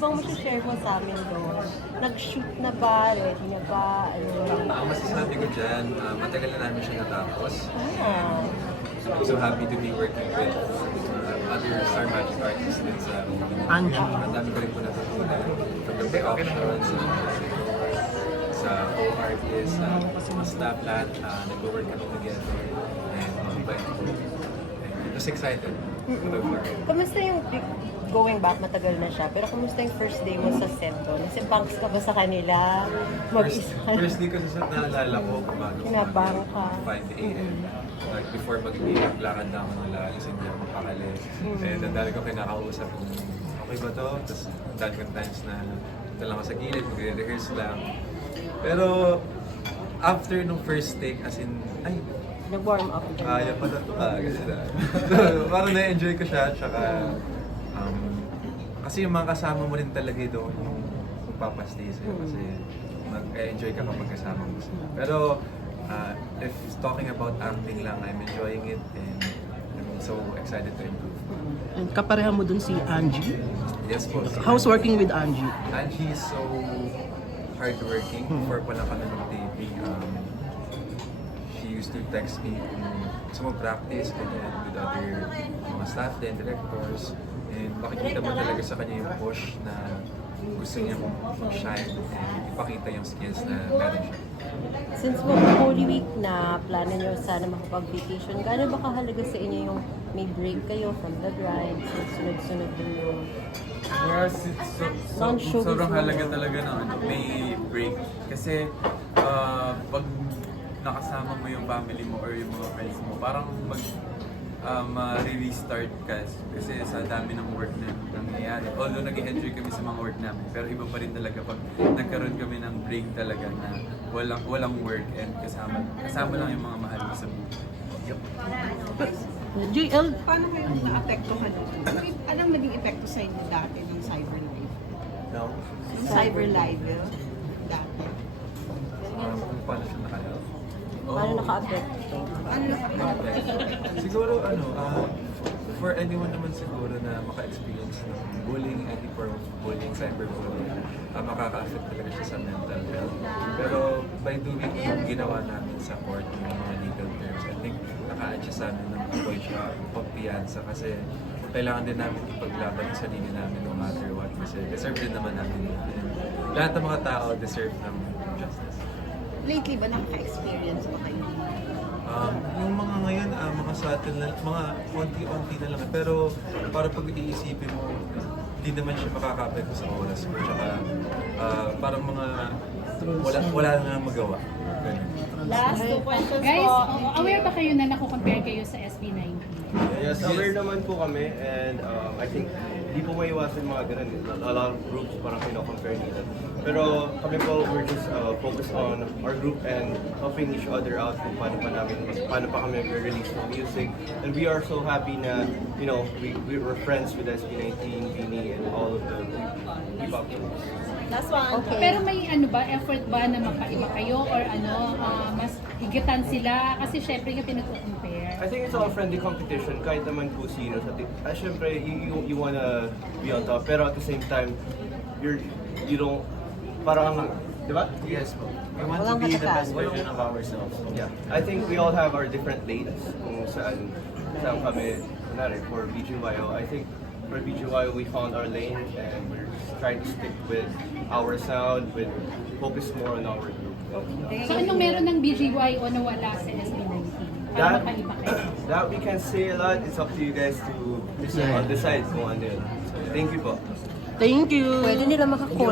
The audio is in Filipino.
bang masashare mo sa amin doon? Nag-shoot na ba? Ready na ba? Ang masasabi ko dyan, matagal na namin siya natapos. Ah. I'm so happy to be working with other Star Magic artists din sa Angie. Ang dami ko rin po natutunan. From the pre-auctions, sa co-artists, sa staff lahat, nag-work kami together. And mabait po. And just excited. Look forward. Kamusta yung going back, matagal na siya, pero kamusta yung first day mo sa set doon? Nasibanks ka ba sa kanila? Mag-isa? First day ko sa set, naalala ko, kumaga Kinabang ka. 5 a.m. Like before mag-iiyak, lakad na ako ng lahat kasi hindi ako mapakali. And ang dami ko kinakausap kung okay ba to? Tapos ang dami kong times na ito lang ako sa gilid, magre-rehearse lang. Pero after nung first take, as in, ay, Nag-warm up ka. kaya pa na ito kasi na. Parang na-enjoy ko siya, tsaka kasi yung mga kasama mo rin talaga doon yung magpapastay sa'yo kasi mag-enjoy ka kapag kasama mo sila. Pero if talking about acting lang, I'm enjoying it and I'm so excited to improve. And kapareha mo dun si Angie. Yes po. How's working with Angie? Angie is so hardworking. Before pa lang kami ng taping, she used to text me kung gusto mag-practice ganyan, with other mga staff din, directors. And makikita mo talaga sa kanya yung push na gusto niya mag-shine and ipakita yung skills na meron siya. Since mag-Holy Week na, plano nyo sana makapag-vacation, gaano ba kahalaga sa inyo yung may break kayo from the grind, sunod-sunod din yung Yes, Non-showbiz sobrang mo. halaga talaga na may break. Kasi pag nakasama mo yung family mo or yung mga friends mo, parang restart ka kasi sa dami ng work na nangyayari. Although nag-enjoy kami sa mga work namin, pero iba pa rin talaga pag nagkaroon kami ng break talaga na walang work and kasama lang yung mga mahal mo sa buhay. JL, Paano kayo naapektuhan? Anong naging epekto sa inyo dati ng cyber life? No? Yung cyber life dati? Kung paano siya nakalaw. paano naka-affect? Ano Siguro for anyone naman siguro na maka-experience ng bullying, any form of bullying, cyberbullying, makaka-affect talaga siya sa mental health. Pero by doing yung ginawa namin sa court, yung mga legal terms, I think naka-add siya sa amin ng avoid siya pagpiyansa kasi kailangan din namin ipaglaban yung sarili namin no matter what kasi deserve din naman namin yun. And lahat ng mga tao deserve ng justice. lately ba nakaka-experience mo kayo? Yung mga ngayon, mga sa atin na, mga konti-onti na lang. Pero para pag iisipin mo, hindi naman siya makakapekto sa oras mo. Tsaka parang mga wala na magawa. Ganun. Last two questions Guys, po. aware ba kayo na nakukompare kayo sa SB19? Yes, aware naman po kami and I think hindi po maiwasan mga ganun. A lot of groups parang kino-compare nila. Pero kami po, we're just focused on our group and helping each other out kung paano pa kami release ng music. And we are so happy na, you know, we were friends with SB19, Vini, and all of the hip-hop groups. Last one. Okay. Pero may ano ba, effort ba na mapaiba kayo or mas higitan sila? Kasi syempre yung pinag-compare. I think it's all friendly competition, kahit naman po sino sa syempre, you wanna be on top, pero at the same time, you don't, parang, di ba? Yes po. We want Walang to be the katakas. best version of ourselves. Yeah, I think we all have our different lanes kung saan kami, kunwari, for BGYO, I think for BGYO we found our lane and we're trying to stick with our sound, with focus more on our group. So anong meron ng BGYO na wala sa SB19? Para mapaiba kayo? That we can say a lot, it's up to you guys to decide kung ano yun. So, thank you po. thank you! Pwede nila makakontak